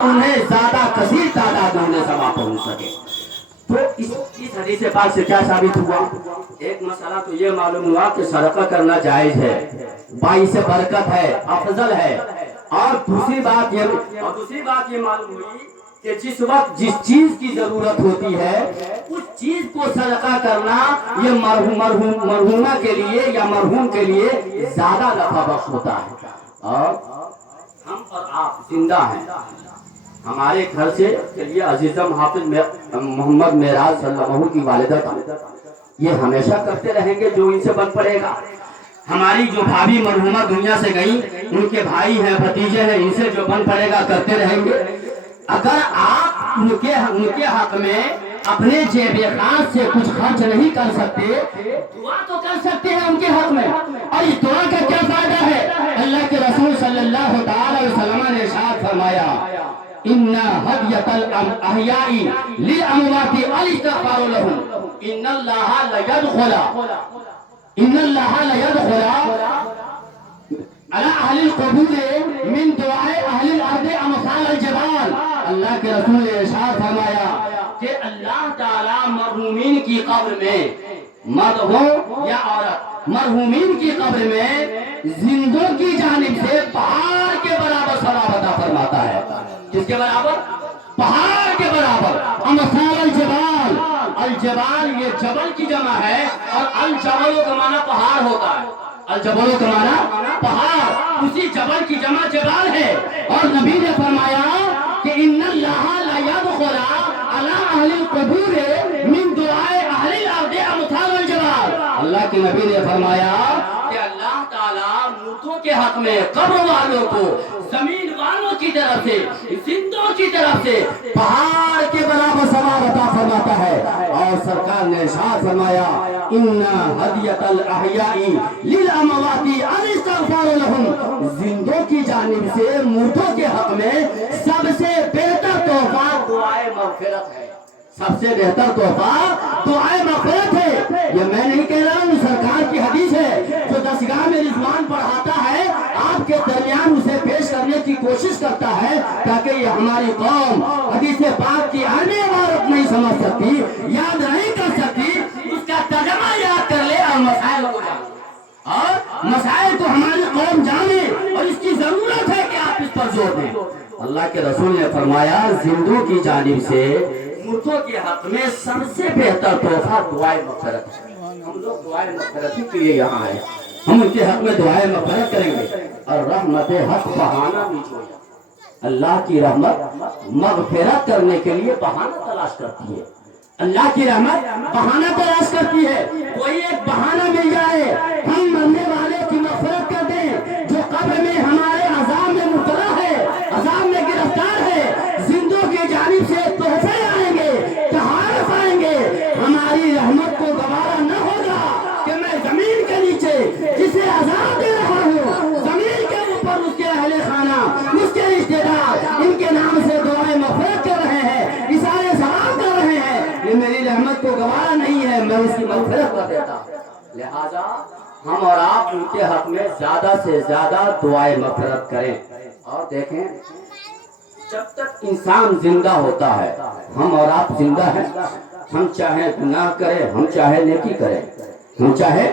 انہیں زیادہ کثیر تعداد میں ثواب پہنچ سکے۔ تو اس حدیث پاک سے کیا ثابت ہوا؟ ایک مسئلہ تو یہ معلوم ہوا کہ صدقہ کرنا جائز ہے، باعث برکت ہے، افضل ہے۔ اور دوسری بات یہ معلوم ہوئی کہ جس وقت جس چیز کی ضرورت ہوتی ہے اس چیز کو صدقہ کرنا یہ مرحومہ کے لیے یا مرحوم کے لیے زیادہ نفع بخش ہوتا ہے۔ اور ہم اور آپ زندہ ہیں، ہمارے گھر سے چلیے عزیزم حافظ محمد معراج صلی اللہ علیہ کی والدہ تھا، یہ ہمیشہ کرتے رہیں گے جو ان سے بن پڑے گا۔ ہماری جو بھابھی مرحومہ دنیا سے گئی، ان کے بھائی ہیں، بھتیجے ہیں، ان سے جو بن پڑے گا کرتے رہیں گے۔ اگر آپ ان کے حق میں اپنے جیب خاص سے کچھ خرچ نہیں کر سکتے، دعا تو کر سکتے ہیں ان کے حق میں۔ اور اس دعا کا کیا فائدہ ہے؟ اللہ کے رسول صلی اللہ تعالی علیہ وسلم نے ارشاد فرمایا ان ہدیۃ الاحیاء للاموات الاستغفار لهم ان اللہ لیدخل علی اہل القبور من دعاء اہل الارض امثال الجبال۔ اللہ کے رسول نے ارشاد فرمایا کہ اللہ تعالی مرحومین کی قبر میں، مرد ہو یا عورت، مرحومین کی قبر میں زندوں کی جانب سے پہاڑ کے برابر ثواب عطا فرماتا ہے۔ کس کے برابر؟ پہاڑ کے برابر۔ امثال الجبال، الجبال یہ جبل کی جمع ہے، اور الجبل کا معنی پہاڑ ہوتا ہے۔ الجبل کا معنی پہاڑ، اسی جبل کی جمع جبال ہے۔ اور نبی نے فرمایا کہ ان اللہ لا يدخل علی اہل القبور من دعاء اہل الارض امثال الجبال۔ اللہ کے نبی نے فرمایا کہ اللہ تعالیٰ مردوں کے حق میں قبر والوں کو زمین والوں کی طرف سے، زندوں کی طرف سے پہاڑ کے برابر ثواب عطا فرماتا ہے۔ اور سرکار نے ارشاد فرمایا ان ہدیۃ الاحیاء للاموات الاستغفار لهم، زندوں کی جانب سے مردوں کے حق میں سب سے بہتر تحفہ دعائے مغفرت ہے۔ سب سے بہتر تحفہ دعائے مغفرت ہے۔ یہ میں نہیں کہہ رہا ہوں، سرکار کی حدیث ہے۔ جو دستگاہ میں رضوان پڑھاتا ہے آپ کے درمیان اسے پیش کرنے کی کوشش کرتا ہے تاکہ یہ ہماری قوم حدیث پاک کی عربی عبارت نہیں سمجھ سکتی، یاد نہیں کر سکتی، اس کا ترجمہ یاد کر لے اور مسائل کو جانے، اور مسائل کو ہماری قوم جانے، اور اس کی ضرورت ہے کہ آپ اس پر زور دیں۔ اللہ کے رسول نے فرمایا زندوں کی جانب سے مردوں کے حق میں سب سے بہتر تحفہ دعائے مغفرت ہے۔ ہم لوگ دعائے مغفرت کے لیے یہاں آئے، ہم ان کے حق میں دعائے مغفرت کریں گے۔ اور رحمت حق بہانہ بھی چھوڑا، اللہ کی رحمت مغفرت کرنے کے لیے بہانہ تلاش کرتی ہے۔ اللہ کی رحمت بہانہ تلاش کرتی ہے، کوئی ایک بہانہ مل جائے ہم مرنے والے کی مغفرت کر دیں، جو قبر میں ہمارے عذاب میں مبتلا ہے، عذاب میں گرفتار ہے، زندوں کی جانب سے تحفے آئیں گے، تحائف آئیں گے، ہماری رحمت کو گوارا نہ ہوگا کہ میں زمین کے نیچے جسے عذاب دے رہا ہوں، زمین کے اوپر اس کے اہل خانہ، اس کے رشتے دار ان کے نام سے دعائیں مغفرت کر رہے ہیں، اشارے ثواب کر رہے ہیں، یہ میری رحمت کو گوارا نہیں ہے، میں اس کی مغفرت کر دیتا ہوں۔ لہذا ہم اور آپ ان کے حق میں زیادہ سے زیادہ دعائیں مغفرت کریں۔ اور دیکھیں جب تک انسان زندہ ہوتا ہے، ہم اور آپ زندہ ہیں، ہم چاہے گناہ کریں، ہم چاہے نیکی کریں، ہم چاہے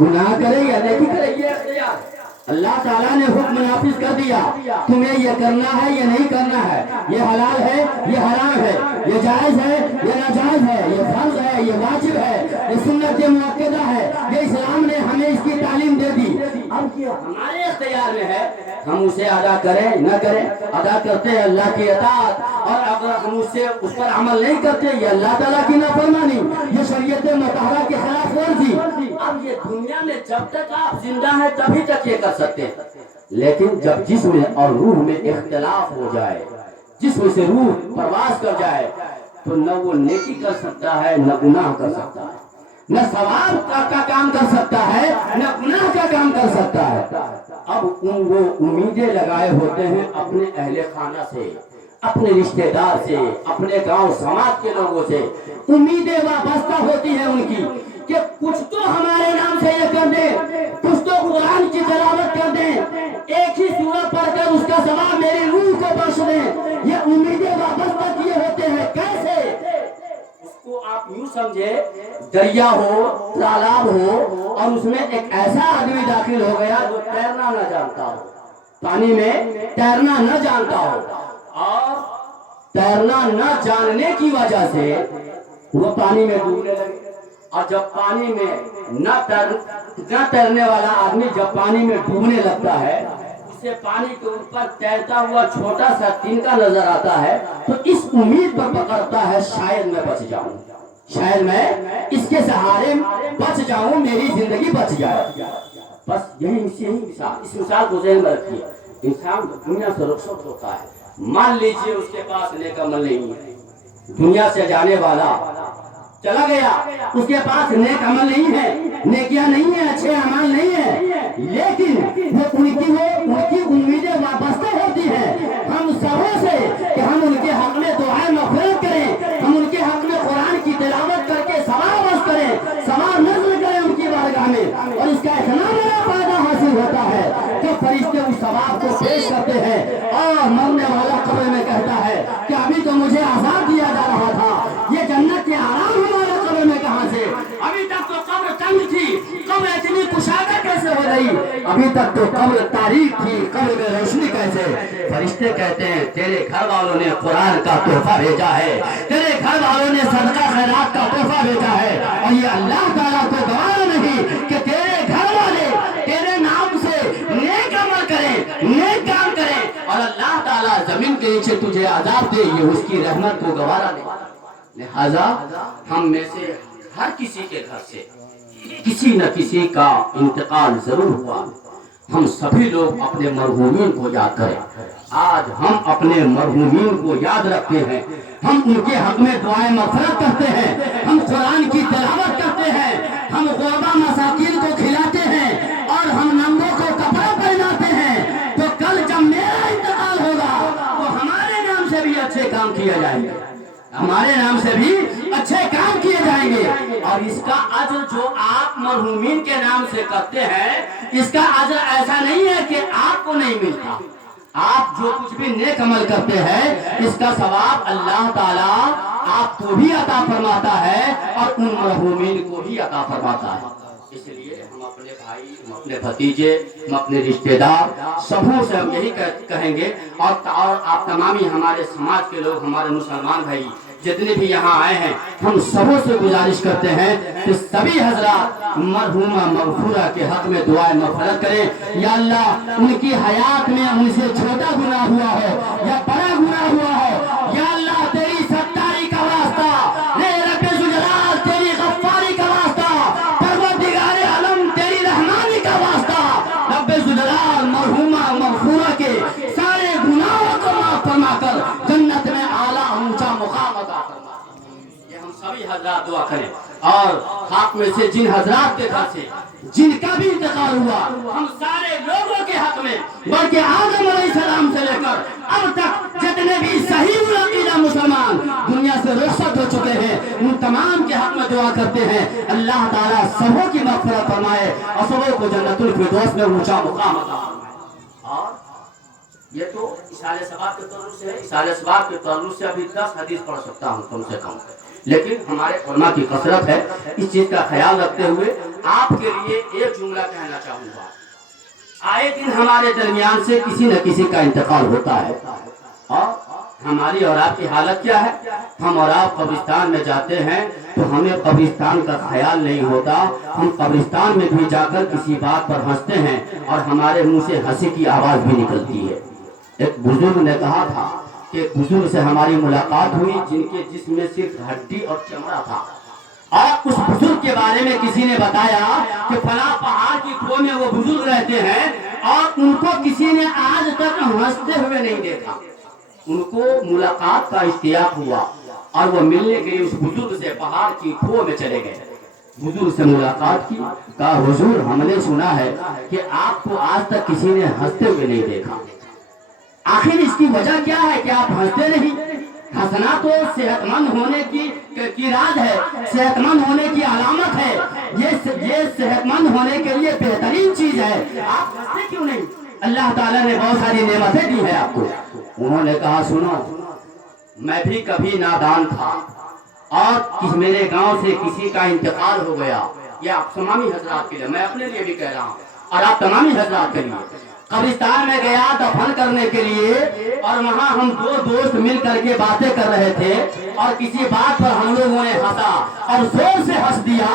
گناہ کریں یا نیکی کریں، یہ اختیار ہے۔ اللہ تعالیٰ نے حکم نافذ کر دیا، تمہیں یہ کرنا ہے یہ نہیں کرنا ہے، یہ حلال ہے یہ حرام ہے، یہ جائز ہے یہ ناجائز ہے، یہ فرض ہے یہ واجب ہے، یہ سنت مؤکدہ ہے، یہ اسلام نے ہمیں اس کی تعلیم دے دی۔ اب یہ ہمارے اختیار میں ہے، ہم اسے ادا کریں نہ کریں۔ ادا کرتے ہیں اللہ کی اطاعت، اور اگر ہم اس پر عمل نہیں کرتے یہ اللہ تعالیٰ کی نافرمانی، یہ شریعت مطہرہ کے خلاف ورزی۔ اب یہ دنیا میں جب تک آپ زندہ ہیں تبھی تک یہ کر سکتے ہیں، لیکن جب جسم اور روح میں اختلاف ہو جائے، جسم سے روح پرواز کر جائے، تو نہ وہ نیکی کر سکتا ہے نہ گناہ کر سکتا ہے، نہ ثواب کا کام کر سکتا ہے نہ گناہ کا کام کر سکتا ہے۔ اب وہ امیدیں لگائے ہوتے ہیں اپنے اہل خانہ سے، اپنے رشتہ دار سے، اپنے گاؤں سماج کے لوگوں سے، امیدیں وابستہ ہوتی ہیں ان کی کہ کچھ تو ہمارے نام سے یہ کر دیں، کچھ تو قرآن کی تلاوت کر دیں، ایک ہی سورہ پڑھ کر اگر اس کا ثواب میری روح کو بخش دیں، یہ امیدیں وابستہ کیے ہوتے ہیں کیسے؟ اس کو آپ یوں سمجھے دریا ہو، تالاب ہو، اور اس میں ایک ایسا آدمی داخل ہو گیا جو تیرنا نہ جانتا ہو، پانی میں تیرنا نہ جانتا ہو، اور تیرنا نہ جاننے کی وجہ سے وہ پانی میں ڈوبنے لگے۔ اور جب پانی میں نہ تیرنے والا آدمی جب پانی میں ڈوبنے لگتا ہے، اسے پانی کے اوپر تیرتا ہوا چھوٹا سا تنکا نظر آتا ہے، تو اس امید پر پکڑتا ہے شاید میں بچ جاؤں، شاید میں اس کے سہارے بچ جاؤں، میری زندگی بچ جائے۔ بس یہی مثال، اس مثال کو ذہن میں رکھیے۔ انسان دنیا سے رخصت ہوتا ہے، مان لیجئے اس کے پاس نیک عمل نہیں ہے، دنیا سے جانے والا چلا گیا، اس کے پاس نیک عمل نہیں ہے، نیکیاں نہیں ہیں، اچھے اعمال نہیں ہیں، لیکن وہ ان کی امیدیں وابستہ ہوتی ہیں ہم سبوں سے کہ ہم ان کے حق میں دعائیں مغفرت کریں، ہم ان کے حق میں قرآن کی تلاوت کر کے ثواب وصل کریں، ثواب نظر کریں ان کی بارگاہ میں، اور اس کا اتنا بڑا فائدہ حاصل ہوتا ہے کہ فرشتے اس ثواب کو پیش کرتے ہیں، اور مرنے والا قبر میں کہتا ہے کہ ابھی تو مجھے عذاب دیا جا رہا تھا، یہ جنت کے آرام ہمارے قبر میں کہاں سے؟ ابھی تک تو قبر تنگ تھی، قبر اتنی کشادہ کیسے ہو گئی؟ ابھی تک تو قبر تاریک تھی، قبر میں روشنی کیسے؟ فرشتے کہتے ہیں تیرے گھر والوں نے قرآن کا تحفہ بھیجا ہے، تیرے گھر والوں نے صدقہ خیرات کا تحفہ بھیجا ہے، اور یہ اللہ تعالیٰ کو گوارا نہیں کہ تیرے گھر والے تیرے نام سے نیک عمل کریں، نیک کام کریں، اور اللہ تعالیٰ زمین کے نیچے تجھے عذاب دے، یہ اس کی رحمت کو گوارا نہیں۔ لہذا ہم میں سے ہر کسی کے گھر سے کسی نہ کسی کا انتقال ضرور ہوا، ہم سبھی لوگ اپنے مرحومین کو یاد کریں۔ آج ہم اپنے مرحومین کو یاد رکھتے ہیں، ہم ان کے حق میں دعائیں مغفرت کرتے ہیں، ہم قرآن کی تلاوت کرتے ہیں، ہم غربا مساکین کو کھلاتے ہیں، اور ہم ننگوں کو کپڑا پہناتے ہیں، تو کل جب میرا انتقال ہوگا تو ہمارے نام سے بھی اچھے کام کیے جائیں گے، ہمارے نام سے بھی اچھے کام کیے جائیں گے، اور اس کا اجر جو آپ مرحومین کے نام سے کرتے ہیں، اس کا اجر ایسا نہیں ہے کہ آپ کو نہیں ملتا، آپ جو کچھ بھی نیک عمل کرتے ہیں اس کا ثواب اللہ تعالیٰ آپ کو بھی عطا فرماتا ہے اور ان مرحومین کو بھی عطا فرماتا ہے۔ اس لیے ہم اپنے بھائی، ہم اپنے بھتیجے، ہم اپنے رشتہ دار سبوں سے ہم یہی کہیں گے، اور آپ تمامی ہمارے سماج کے لوگ، ہمارے مسلمان بھائی جتنے بھی یہاں آئے ہیں، ہم سبوں سے گزارش کرتے ہیں کہ سبھی حضرات مرحومہ مغفورہ کے حق میں دعائیں مغفرت کریں۔ یا اللہ ان کی حیات میں ان سے چھوٹا گناہ ہوا ہو یا بڑا گناہ ہوا ہو، یا اللہ تیری ستاری کا واسطہ، اے رب ذوالجلال تیری غفاری کا واسطہ، پروردگار عالم تیری رحمانی کا واسطہ، رب ذوالجلال مرحومہ مغفورہ کے سارے گناہوں کو معاف فرما کر جنت میں اعلیٰ اونچا مقام عطا فرما۔ یہ ہم سبھی حضرات دعا کریں، اور حق میں سے جن حضرات کے گھر سے جن کا بھی انتقال ہوا، ہم سارے لوگوں کے حق میں، بلکہ آدم علیہ السلام سے لے کر اب تک جتنے بھی صحیح العقیدہ مسلمان دنیا سے رخصت ہو چکے ہیں، ان تمام کے حق میں دعا کرتے ہیں اللہ تعالیٰ سبوں کی مغفرت فرمائے اور سبوں کو جنت الفردوس میں اونچا مقام عطا فرمائے۔ اور یہ تو اشارے ثواب کے تعلق سے ہے، اشارے ثواب کے تعلق سے ابھی 10 حدیث پڑھ سکتا ہوں کم سے کم، لیکن ہمارے علماء کی کثرت ہے، اس چیز کا خیال رکھتے ہوئے آپ کے لیے ایک جملہ کہنا چاہوں گا۔ آئے دن ہمارے درمیان سے کسی نہ کسی کا انتقال ہوتا ہے، اور ہماری اور آپ کی حالت کیا ہے؟ ہم اور آپ قبرستان میں جاتے ہیں تو ہمیں قبرستان کا خیال نہیں ہوتا، ہم قبرستان میں بھی جا کر کسی بات پر ہنستے ہیں اور ہمارے منہ سے ہنسی کی آواز بھی نکلتی ہے۔ ایک بزرگ نے کہا تھا کہ ایک بزرگ سے ہماری ملاقات ہوئی جن کے جسم میں صرف ہڈی اور چمڑا تھا، اور اس بزرگ کے بارے میں کسی نے بتایا کہ فلاں پہاڑ کی کھو میں وہ بزرگ رہتے ہیں، اور ان کو کسی نے آج تک ہنستے ہوئے نہیں دیکھا۔ ان کو ملاقات کا اشتیاق ہوا اور وہ ملنے کے لیے اس بزرگ سے پہاڑ کی کھو میں چلے گئے۔ بزرگ سے ملاقات کی، کہا حضور ہم نے سنا ہے کہ آپ کو آج تک کسی نے ہنستے ہوئے نہیں دیکھا، آخر اس کی وجہ کیا ہے کہ آپ ہنستے نہیں؟ ہنسنا تو صحت مند ہونے کی راز ہے، صحت مند ہونے کی علامت ہے، یہ صحت مند ہونے کے لیے بہترین چیز ہے، آپ ہنستے کیوں نہیں؟ اللہ تعالیٰ نے بہت ساری نعمتیں دی ہیں آپ کو. انہوں نے کہا سنو میں بھی کبھی نادان تھا اور میرے گاؤں سے کسی کا انتقال ہو گیا. یہ آپ تمامی حضرات کے لیے، میں اپنے لیے بھی کہہ رہا ہوں اور آپ تمامی حضرات کے لیے. قبرستان میں گیا دفن کرنے کے لیے اور وہاں ہم دو دوست مل کر کے باتیں کر رہے تھے اور کسی بات پر ہم لوگوں نے ہنسا اور زور سے ہنس دیا،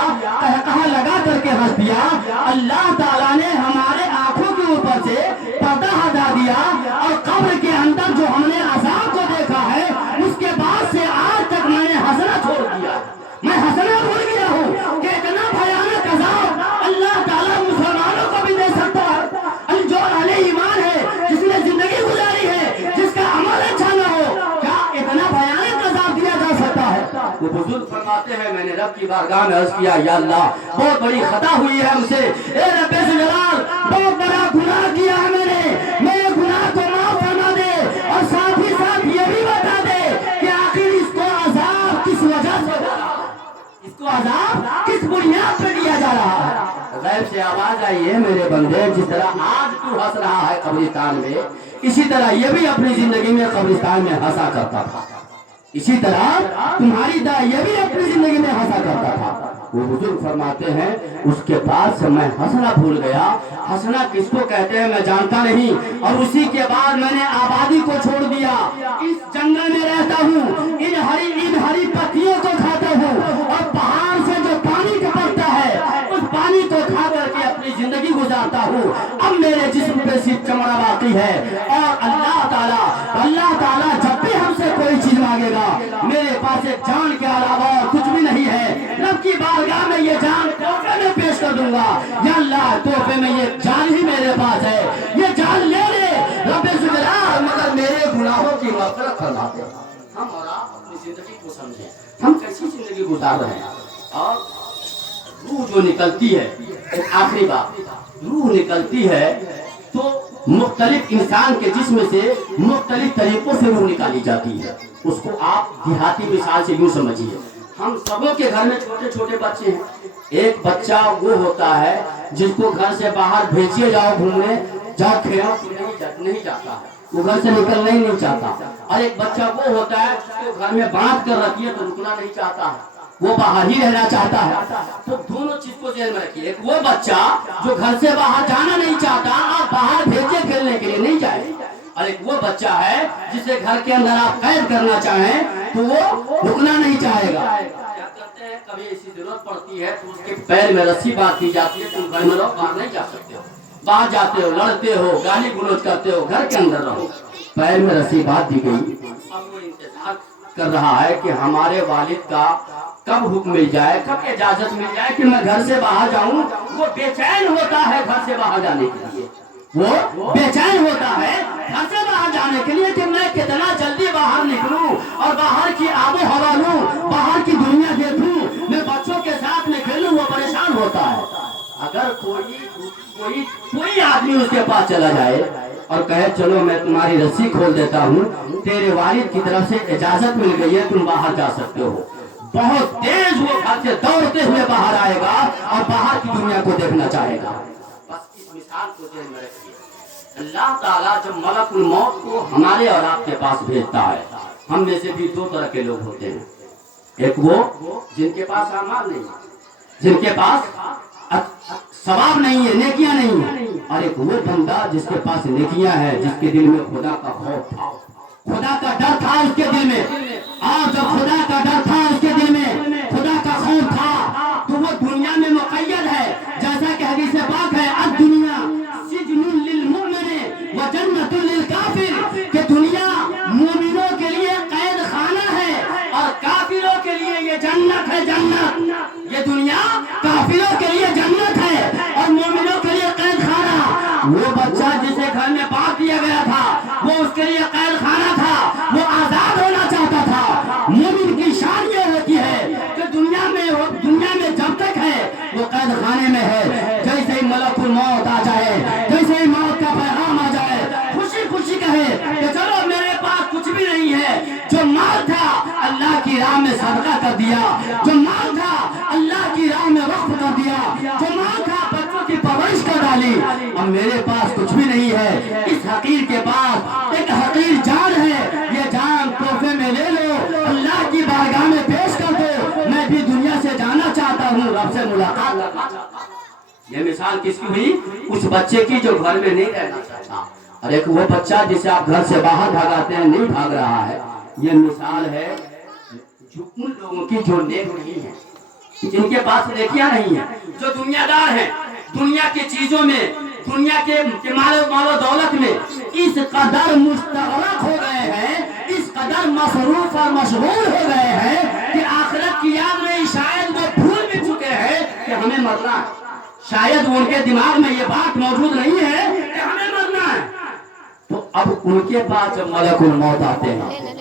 کہا لگا کر کے ہنس دیا. اللہ تعالیٰ نے ہمارے آنکھوں کے اوپر سے پردہ ہٹا دیا اور قبر کے اندر جو ہم نے عذاب کو دیکھا ہے اس کے بعد سے آج تک میں نے ہنسنا چھوڑ دیا. میں ہنسنا بھول گیا ہوں کہ اتنا بھیانک عذاب اللہ تعالیٰ مسلمانوں کو بھی دے سکتا ہے. جو اہل ایمان ہے، جس نے زندگی گزاری ہے، جس کا عمل اچھا نہ ہو، کیا اتنا بھیانک عذاب دیا جا سکتا ہے؟ وہ بزرگ فرماتے ہیں میں نے رب کی بارگاہ میں عرض کیا یا اللہ بہت بڑی خطا ہوئی ہے ہم سے، اے رب ذوالجلال بہت بڑا گناہ کیا ہے میں نے، میرے گناہ کو معاف فرما دے اور ساتھ ہی ساتھ یہ بھی بتا دے کہ آخر اس کو عذاب کس وجہ سے ہو رہا ہے، اس کو عذاب کس بنیاد پہ دیا جا رہا ہے. غیب سے آواز آئی ہے میرے بندے جس طرح آج تو ہنس رہا ہے قبرستان میں، اسی طرح یہ بھی اپنی زندگی میں قبرستان میں ہنسا کرتا تھا. اسی طرح تمہاری دائی یہ بھی اپنی زندگی میں ہنسا کرتا تھا. وہ بزرگ فرماتے ہیں اس کے بعد سے میں ہنسنا بھول گیا. ہنسنا کس کو کہتے ہیں میں جانتا نہیں اور اسی کے بعد میں نے آبادی کو چھوڑ دیا. اس جنگل میں رہتا ہوں، ان ہری پتیوں کو کھاتا ہوں اور پہاڑ سے جو پانی ٹپکتا ہے اس پانی کو کھا کر کے اپنی زندگی گزارتا ہوں. اب میرے جسم پہ صرف چمڑا باقی ہے اور اللہ تعالیٰ جب بھی ہم سے کوئی چیز مانگے گا میرے پاس ایک جان کے علاوہ کچھ بھی نہیں ہے. رب کی بارگاہ میں یہ جان تحفے میں پیش کر دوں گا. یا اللہ تحفے میں یہ جان ہی میرے پاس ہے، یہ جان لے لے رب ذوالجلال مگر میرے گناہوں کی مغفرت فرما دے. ہم اور آپ اپنی زندگی کو سمجھیں ہم کیسی زندگی گزار رہے ہیں. اور روح جو نکلتی ہے، ایک آخری بات، روح نکلتی ہے تو مختلف انسان کے جسم سے مختلف طریقوں سے روح نکالی جاتی ہے. اس کو آپ دیہاتی مثال سے یوں سمجھیے، ہم سبوں کے گھر میں چھوٹے چھوٹے بچے ہیں. ایک بچہ وہ ہوتا ہے جس کو گھر سے باہر بھیجیے جاؤ گھومنے، جاؤ کھیلو نہیں جاتا ہے، وہ گھر سے نکلنا ہی نہیں چاہتا. اور ایک بچہ وہ ہوتا ہے جس کو گھر میں باندھ کر رکھیے تو رکنا نہیں چاہتا ہے، وہ باہر ہی رہنا چاہتا ہے. تو دونوں چیز کو ذہن میں رکھیے، ایک وہ بچہ جو گھر سے باہر جانا نہیں چاہتا آپ باہر بھیجے کھیلنے کے لیے نہیں جائے، اور ایک وہ بچہ ہے جسے گھر کے اندر آپ قید کرنا چاہیں تو وہ رکنا نہیں چاہے گا. کیا کرتے ہیں کبھی ایسی ضرورت پڑتی ہے تو اس کے پیر میں رسی باندھ دی جاتی ہے، تم گھر میں رہو باہر نہیں جا سکتے ہو، باہر جاتے ہو لڑتے ہو گالی گلوچ کرتے ہو گھر کے اندر رہو. پیر میں رسی باندھ دی گئی، اب وہ انتظار کر رہا ہے کہ ہمارے والد کا کب حکم مل جائے، کب اجازت مل جائے کہ میں گھر سے باہر جاؤں. وہ بے چین ہوتا ہے گھر سے باہر جانے کے لیے، وہ بے چین ہوتا ہے گھر سے باہر جانے کے لیے کہ میں کتنا جلدی باہر نکلوں اور باہر کی آب و ہوا لوں، باہر کی دنیا دیکھوں، میں بچوں کے ساتھ میں کھیلوں. وہ پریشان ہوتا ہے. اگر کوئی آدمی اس کے پاس چلا جائے اور کہے چلو میں تمہاری رسی کھول دیتا ہوں، تیرے والد کی طرف سے اجازت مل گئی ہے تم باہر جا سکتے ہو، بہت تیز وہ گھر سے دوڑتے ہوئے باہر آئے گا اور باہر کی دنیا کو دیکھنا چاہے گا. بس اس مثال کو ذہن میں رکھیے. اللہ تعالیٰ جب ملک الموت کو ہمارے اور آپ کے پاس بھیجتا ہے، ہم میں سے بھی دو طرح کے لوگ ہوتے ہیں. ایک وہ جن کے پاس اعمال نہیں، جن کے پاس ثواب نہیں ہے، نیکیاں نہیں ہیں، اور ایک وہ بندہ جس کے پاس نیکیاں ہیں، جس کے دل میں خدا کا خوف تھا، خدا کا ڈر تھا اس کے دل میں. اور جب خدا کا ڈر تھا اس کے دل میں، خدا کا خوف تھا، تو وہ دنیا میں مقید ہے. جیسا کہ حدیث پاک ہے الدنیا سجن للمؤمن و جنت للکافر، کہ دنیا مومنوں کے لیے قید خانہ ہے اور کافروں کے لیے یہ جنت ہے. جنت یہ دنیا کافروں کے لیے جنت ہے اور مومنوں کے لیے قید خانہ. وہ بچہ جسے گھر میں باندھ دیا گیا تھا وہ اس کے لیے قید خانہ تھا، وہ آزاد ہونا چاہتا تھا. مومن کی شان یہ ہوتی ہے کہ دنیا میں جب تک ہے وہ قید خانے میں ہے. جیسے ہی ملک الموت آ جائے، جیسے ہی موت کا پیغام آ جائے، خوشی خوشی کہے کہ چلو میرے پاس کچھ بھی نہیں ہے، جو مال تھا اللہ کی راہ میں صدقہ کر دیا، جو مال تھا اللہ کی راہ میں وقف کر دیا، جو مال تھا بچوں کی پرورش کر ڈالی، اب میرے پاس کچھ بھی نہیں ہے، اس حقیر کے پاس ایک حقیر جان ہے، یہ جان تحفے میں لے لو، اللہ کی بارگاہ میں پیش کر دو، میں بھی دنیا سے جانا چاہتا ہوں، رب سے ملاقات کرنا چاہتا ہوں۔ یہ مثال کس کی ہوئی؟ اس بچے کی جو گھر میں نہیں رہنا چاہتا، اور ایک وہ بچہ جسے آپ گھر سے باہر بھگاتے ہیں، نہیں بھاگ رہا ہے۔ یہ مثال ہے جو ان لوگوں کی جو نیک نہیں ہے، جن کے پاس نیکیاں نہیں ہیں، جو دنیا دار ہیں، دنیا کی چیزوں میں، دنیا کے مال و دولت میں اس قدر مستغرق ہو گئے ہیں، اس قدر مصروف اور مشغول ہو گئے ہیں کہ آخرت کی یاد میں شاید وہ بھول بھی چکے ہیں کہ ہمیں مرنا ہے۔ شاید ان کے دماغ میں یہ بات موجود نہیں ہے کہ ہمیں مرنا ہے۔ تو اب ان کے پاس جب ملک الموت آتے ہیں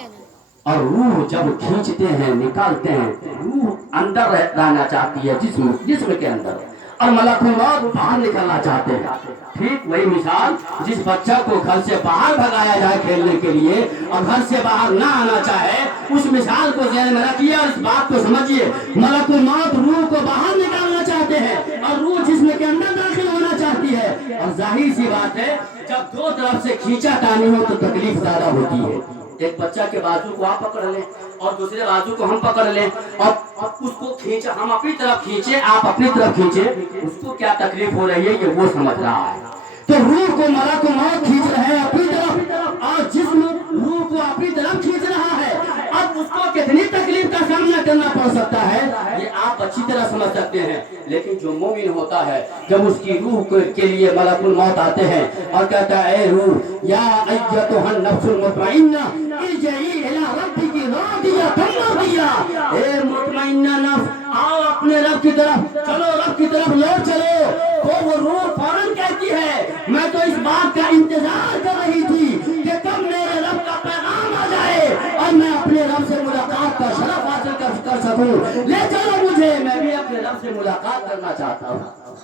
اور روح جب کھینچتے ہیں، نکالتے ہیں، روح اندر رہنا چاہتی ہے جسم کے اندر، اور ملک الموت باہر نکلنا چاہتے ہیں۔ ٹھیک وہی مثال، جس بچہ کو گھر سے باہر بھگایا جائے کھیلنے کے لیے اور گھر سے باہر نہ آنا چاہے، اس مثال کو ذہن میں رکھیے اور اس بات کو سمجھیے، ملک الموت روح کو باہر نکالنا چاہتے ہیں اور روح جسم کے اندر داخل ہونا چاہتی ہے، اور ظاہر سی بات ہے جب دو طرف سے کھینچا تانی ہو تو تکلیف زیادہ ہوتی ہے۔ ایک بچہ کے بازو کو آپ پکڑ لیں اور دوسرے بازو کو ہم پکڑ لیں اور اس کو کھینچا، ہم اپنی طرف کھینچے، آپ اپنی طرف کھینچے، اس کو کیا تکلیف ہو رہی ہے یہ وہ سمجھ رہا ہے۔ تو روح کو ملک الموت کھینچ رہے ہیں اپنی طرف، اور جسم روح کو اپنی طرف کھینچ رہا ہے۔ اب اس کو کتنی تکلیف کا سامنا کرنا پڑ سکتا ہے یہ آپ اچھی طرح سمجھ سکتے ہیں، لیکن جو مومن ہوتا ہے جب اس کی روح کے لیے ملک الموت آتے ہیں اور کہتا ہے اے روح یا ایتھا النفس المطمئنہ ارجعی الی ربک راضیۃ مرضیہ، اے مطمئنہ نفس آؤ اپنے رب کی طرف چلو، رب کی طرف لوٹ چلو۔ تو وہ روح فوراً کہتی ہے میں تو اس بات کا انتظار کر رہی تھی کہ کب میرے رب کا پیغام آ جائے اور میں اپنے رب سے ملاقات کا شرف حاصل کر سکوں، لے چلو مجھے، میں بھی اپنے رب سے ملاقات کرنا چاہتا ہوں۔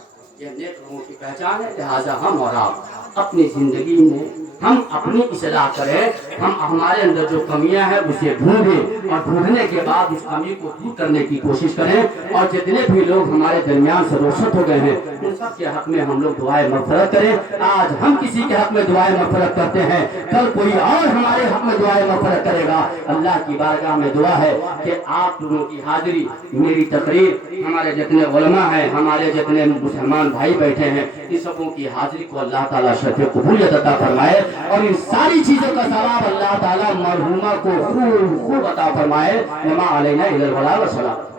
یہ نیک لوگوں کی پہچان ہے، لہٰذا ہم اور آپ اپنی زندگی میں ہم اپنی اصلاح کریں، ہم ہمارے اندر جو کمیاں ہیں اسے ڈھونڈیں اور ڈھونڈنے کے بعد اس کمی کو دور کرنے کی کوشش کریں، اور جتنے بھی لوگ ہمارے درمیان سے رخصت ہو گئے ہیں ان سب کے حق میں ہم لوگ دعائیں مغفرت کریں۔ آج ہم کسی کے حق میں دعائیں مغفرت کرتے ہیں، کل کوئی اور ہمارے حق میں دعائیں مغفرت کرے گا۔ اللہ کی بارگاہ میں دعا ہے کہ آپ لوگوں کی حاضری، میری تقریر، ہمارے جتنے علماء ہیں، ہمارے جتنے مسلمان بھائی بیٹھے ہیں، ان سبوں کی حاضری کو اللہ تعالیٰ شرف قبولیت عطا فرمائے، اور ان ساری چیزوں کا ثواب اللہ تعالیٰ مرحومہ کو خوب عطا فرمائے۔ وما علینا الا البلاغ والسلام۔